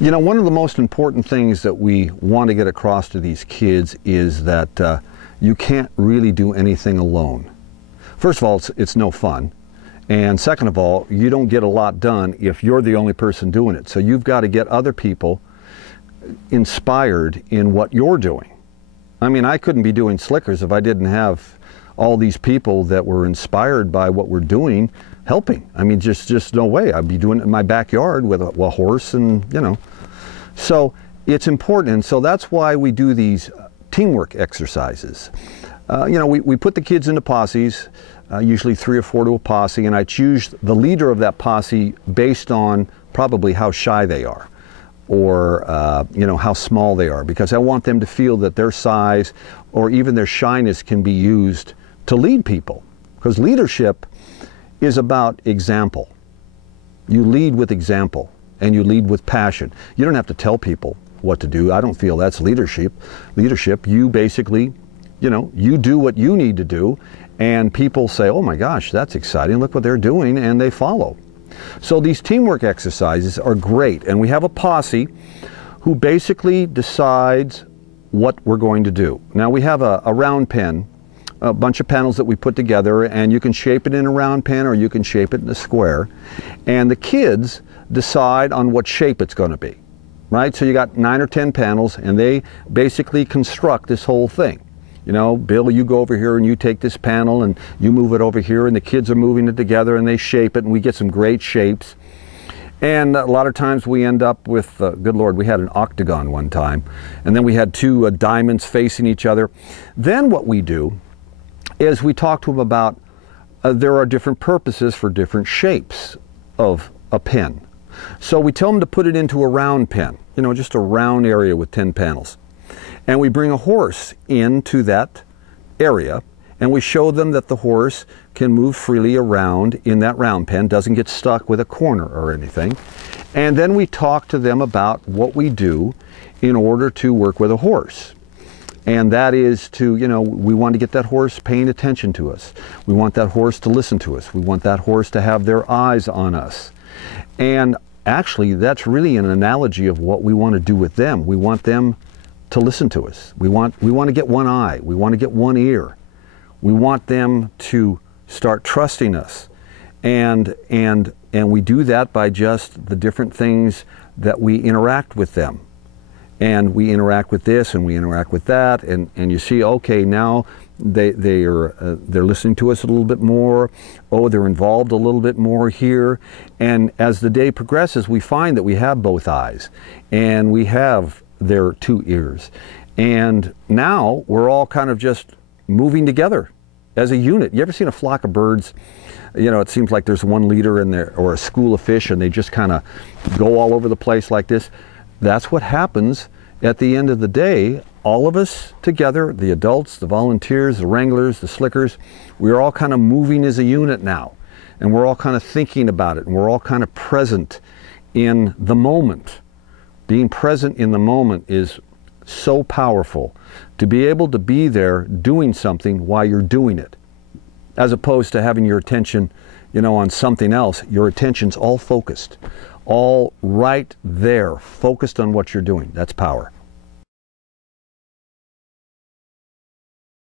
You know, one of the most important things that we want to get across to these kids is that you can't really do anything alone. First of all, it's no fun. And second of all, you don't get a lot done if you're the only person doing it. So you've got to get other people inspired in what you're doing. I mean, I couldn't be doing Slickers if I didn't have all these people that were inspired by what we're doing helping. I mean, just no way. I'd be doing it in my backyard with a horse and, you know. So it's important, and so that's why we do these teamwork exercises. You know, we put the kids into posses, usually 3 or 4 to a posse, and I choose the leader of that posse based on probably how shy they are, or you know, how small they are, because I want them to feel that their size or even their shyness can be used to lead people, because leadership is about example. You lead with example, and you lead with passion. You don't have to tell people what to do. I don't feel that's leadership. You basically, you know, you do what you need to do, and people say, oh my gosh, that's exciting, look what they're doing, and they follow. So these teamwork exercises are great, and we have a posse who basically decides what we're going to do. Now we have a round pen, a bunch of panels that we put together, and you can shape it in a round pen or you can shape it in a square, and the kids decide on what shape it's going to be, right? So you got 9 or 10 panels, and they basically construct this whole thing. You know, Bill, you go over here and you take this panel and you move it over here, and the kids are moving it together and they shape it, and we get some great shapes. And a lot of times we end up with, good Lord, we had an octagon one time, and then we had 2 diamonds facing each other. Then what we do is we talk to them about there are different purposes for different shapes of a pen. So we tell them to put it into a round pen, you know, just a round area with 10 panels. And we bring a horse into that area, and we show them that the horse can move freely around in that round pen, doesn't get stuck with a corner or anything. And then we talk to them about what we do in order to work with a horse. And that is to, you know, we want to get that horse paying attention to us. We want that horse to listen to us. We want that horse to have their eyes on us. And actually, that's really an analogy of what we want to do with them. We want them to listen to us. We want to get one eye. We want to get one ear. We want them to start trusting us. And we do that by just the different things that we interact with them. And we interact with this and we interact with that, and you see, okay, now they're listening to us a little bit more. Oh, they're involved a little bit more here. And as the day progresses, we find that we have both eyes and we have their 2 ears. And now we're all kind of just moving together as a unit. You ever seen a flock of birds? You know, it seems like there's one leader in there, or a school of fish, and they just kind of go all over the place like this. That's what happens at the end of the day. All of us together, the adults, the volunteers, the wranglers, the slickers, we're all kind of moving as a unit now. And we're all kind of thinking about it, and we're all kind of present in the moment. Being present in the moment is so powerful, to be able to be there doing something while you're doing it, as opposed to having your attention, you know, on something else. Your attention's all focused, all right there, focused on what you're doing. That's power.